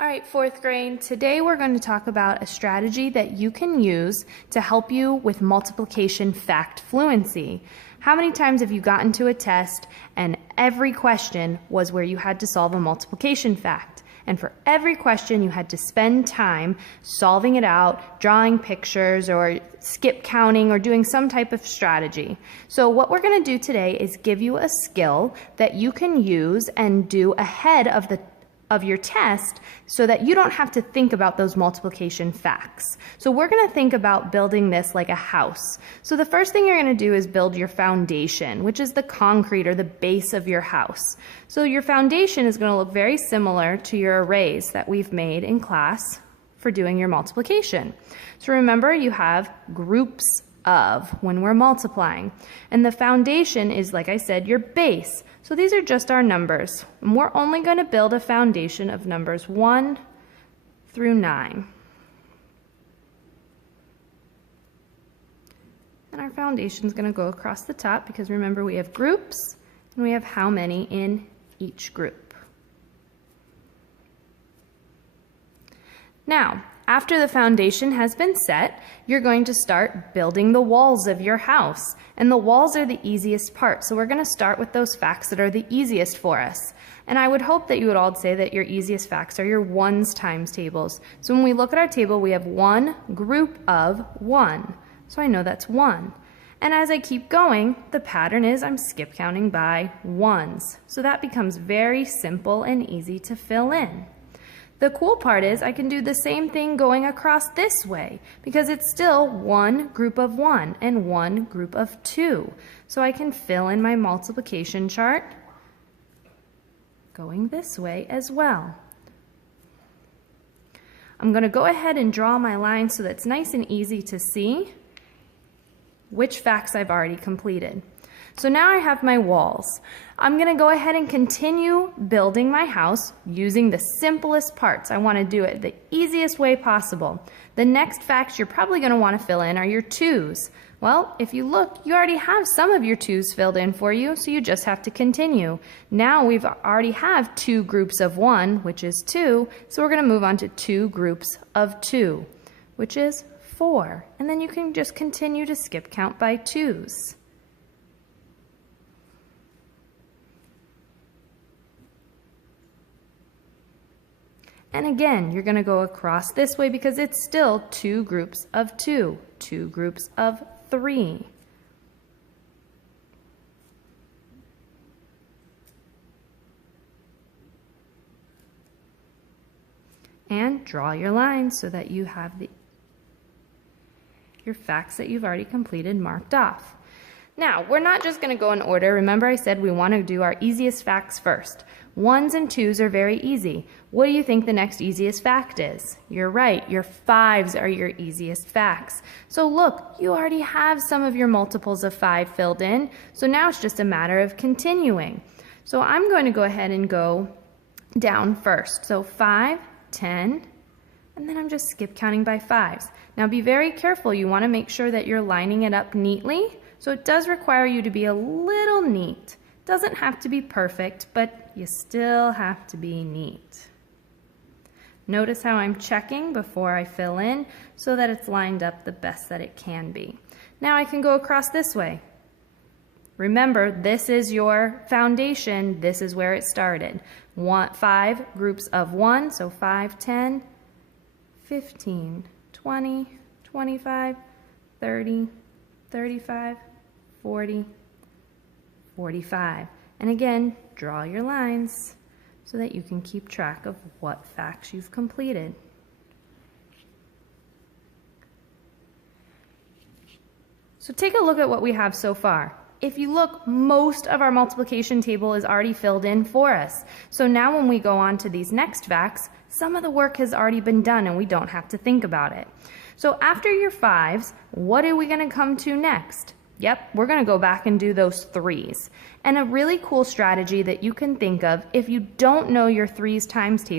All right, fourth grade, today we're going to talk about a strategy that you can use to help you with multiplication fact fluency. How many times have you gotten to a test and every question was where you had to solve a multiplication fact? And for every question you had to spend time solving it out, drawing pictures or skip counting or doing some type of strategy. So what we're going to do today is give you a skill that you can use and do ahead of your test so that you don't have to think about those multiplication facts. So we're going to think about building this like a house. So the first thing you're going to do is build your foundation, which is the concrete or the base of your house. So your foundation is going to look very similar to your arrays that we've made in class for doing your multiplication. So remember, you have groups of when we're multiplying. And the foundation is, like I said, your base. So these are just our numbers. And we're only going to build a foundation of numbers 1 through 9. And our foundation is going to go across the top because remember we have groups and we have how many in each group. Now, after the foundation has been set, you're going to start building the walls of your house. And the walls are the easiest part, so we're going to start with those facts that are the easiest for us. And I would hope that you would all say that your easiest facts are your ones times tables. So when we look at our table, we have one group of 1. So I know that's 1. And as I keep going, the pattern is I'm skip counting by ones. So that becomes very simple and easy to fill in. The cool part is I can do the same thing going across this way because it's still one group of 1 and one group of 2. So I can fill in my multiplication chart going this way as well. I'm going to go ahead and draw my line so that's nice and easy to see which facts I've already completed. So now I have my walls. I'm going to go ahead and continue building my house using the simplest parts. I want to do it the easiest way possible. The next facts you're probably going to want to fill in are your 2's. Well, if you look, you already have some of your 2's filled in for you, so you just have to continue. Now we've already have 2 groups of 1, which is 2, so we're going to move on to 2 groups of 2, which is 4. And then you can just continue to skip count by 2's. And again, you're going to go across this way because it's still 2 groups of 2, 2 groups of 3. And draw your lines so that you have your facts that you've already completed marked off. Now, we're not just going to go in order. Remember I said we want to do our easiest facts first. 1's and 2's are very easy. What do you think the next easiest fact is? You're right, your 5's are your easiest facts. So look, you already have some of your multiples of 5 filled in, so now it's just a matter of continuing. So I'm going to go ahead and go down first. So 5, 10, and then I'm just skip counting by 5's. Now be very careful, you want to make sure that you're lining it up neatly. So it does require you to be a little neat. Doesn't have to be perfect, but you still have to be neat. Notice how I'm checking before I fill in so that it's lined up the best that it can be. Now I can go across this way. Remember, this is your foundation. This is where it started. 5 groups of 1, so 5, 10, 15, 20, 25, 30, 35, 40, 45. And again, draw your lines so that you can keep track of what facts you've completed. So take a look at what we have so far. If you look, most of our multiplication table is already filled in for us. So now when we go on to these next facts, some of the work has already been done and we don't have to think about it. So after your 5's, what are we going to come to next? Yep, we're going to go back and do those 3's. And a really cool strategy that you can think of if you don't know your 3's times table